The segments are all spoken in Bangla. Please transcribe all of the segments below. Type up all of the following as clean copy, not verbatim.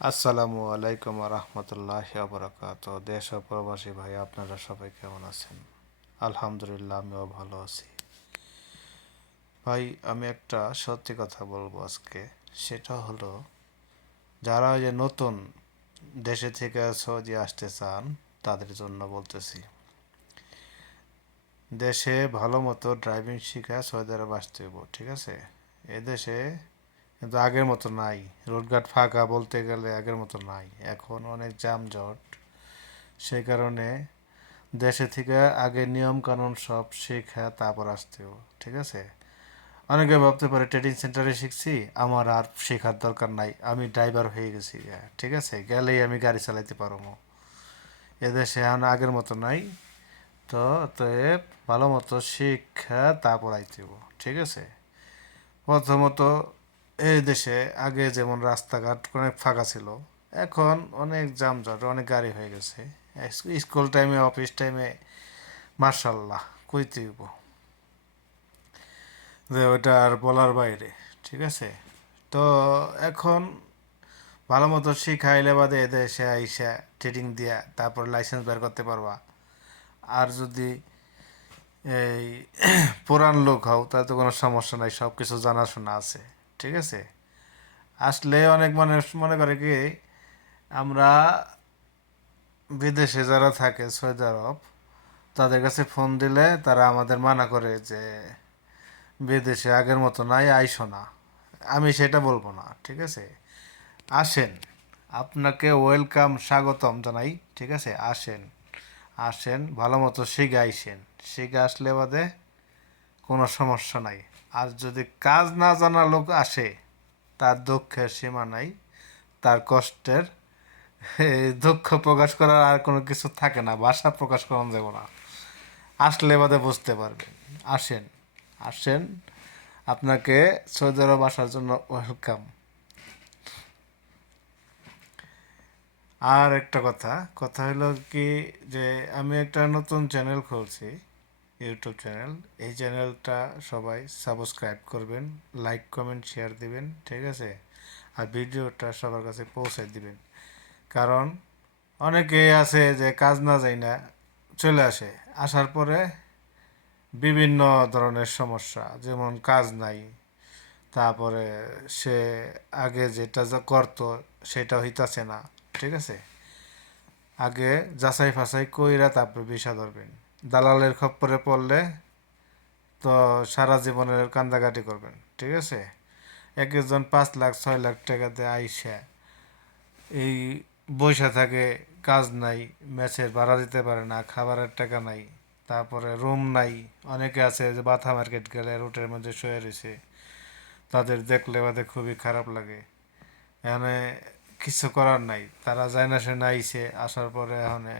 আসসালামু আলাইকুম রহমতুল্লাহ বরকাত। দেশ ও প্রবাসী ভাই, আপনারা সবাই কেমন আছেন? আলহামদুলিল্লাহ, আমিও ভালো আছি। ভাই, আমি একটা সত্যি কথা বলবো আজকে। সেটা হলো, যারা ওই যে নতুন দেশে থেকে সৌদি আসতে চান তাদের জন্য বলতেছি। দেশে ভালো মতো ড্রাইভিং শিখে সৌদি আরব আসতে হইব, ঠিক আছে? এদেশে কিন্তু আগের মতো নাই। রোডঘাট ফাঁকা বলতে গেলে আগের মতো নাই, এখন অনেক যানজট। সেই কারণে দেশে থেকে আগে নিয়ম কানুন সব শেখা তারপর আসতেও, ঠিক আছে? অনেকে ভাবতে পারে ট্রেডিং সেন্টারে শিখছি, আমার আর শেখার দরকার নাই, আমি ড্রাইভার হয়ে গেছি, ঠিক আছে, গেলেই আমি গাড়ি চালাইতে পারবো। এদেশে এখন আগের মতো নাই। তো অতএব ভালো মতো শিক্ষা তারপর আইতে হইব, ঠিক আছে? প্রথমত, এই দেশে আগে যেমন রাস্তাঘাট অনেক ফাঁকা ছিল, এখন অনেক যানজট, অনেক গাড়ি হয়ে গেছে। স্কুল টাইমে, অফিস টাইমে মার্শাল্লাহ কইতে হইব যে ওটা আর বলার বাইরে, ঠিক আছে? তো এখন ভালো মতো শিখাইলে বাদে এদেশে আইসা ট্রেডিং দিয়া তারপর লাইসেন্স বের করতে পারবা। আর যদি এই পুরান লোক হও তাহলে তো কোনো সমস্যা নাই, সব কিছু জানাশোনা আছে, ঠিক আছে? আসলে অনেক মানুষ মনে করে কি, আমরা বিদেশে যারা থাকে সৌদি আরব, তাদের কাছে ফোন দিলে তারা আমাদের মানা করে যে বিদেশে আগের মতো নাই, আইসো না। আমি সেটা বলবো না, ঠিক আছে? আসেন, আপনাকে ওয়েলকাম, স্বাগতম জানাই, ঠিক আছে? আসেন, আসেন, ভালো মতো শিখে আইসেন। শিখে আসলে বাদে কোনো সমস্যা নাই। আর যদি কাজ না জানা লোক আসে, তার দুঃখের সীমা নাই, তার কষ্টের দুঃখ প্রকাশ করার আর কোনো কিছু থাকে না, ভাষা প্রকাশ করা যাব না। আসলে বাদে বুঝতে পারবেন। আসেন, আসেন, আপনাকে সৌদি আরব আসার জন্য ওয়েলকাম। আর একটা কথা, কথা হলো কি, যে আমি একটা নতুন চ্যানেল খুলছি, ইউটিউব চ্যানেল। এই চ্যানেলটা সবাই সাবস্ক্রাইব করবেন, লাইক কমেন্ট শেয়ার দিবেন, ঠিক আছে? আর ভিডিওটা সবার কাছে পৌঁছে দিবেন। কারণ অনেকেই আছে যে কাজ না যায় না চলে আসে, আসার পরে বিভিন্ন ধরনের সমস্যা, যেমন কাজ নাই, তারপরে সে আগে যেটা যা করতো সেটা হইতাছে না, ঠিক আছে? আগে যাচাই ফাছাই কইরা তারপরে ভিসা ধরবেন। দালালের খপ্পরে পড়লে তো সারা জীবনের কান্দাকাটি করবেন, ঠিক আছে? এক একজন 5 লাখ 6 লাখ টাকা দিয়ে আইসা এই বৈশা থাকে, কাজ নাই, ম্যাচের ভাড়া দিতে পারে না, খাবারের টাকা নাই, তারপরে রুম নাই। অনেকে আছে যে বাথা মার্কেট গেলে রুটের মধ্যে শুয়ে রয়েছে, তাদের দেখলে বাদে খুবই খারাপ লাগে। এখানে কিছু করার নাই, তারা যায় না, সে আইছে, আসার পরে এখানে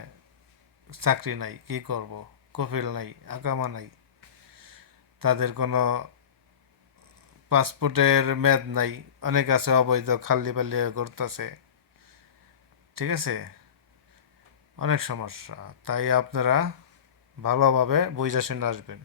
চাকরি নাই, কি করব? কফিল নাই, আকামা নাই, তাদের কোনো পাসপোর্টের মেয়াদ নাই। অনেক আছে অবৈধ খাল্লি পাল্লি করতেছে, ঠিক আছে? অনেক সমস্যা। তাই আপনারা ভালোভাবে বুঝে শুনে আসবেন।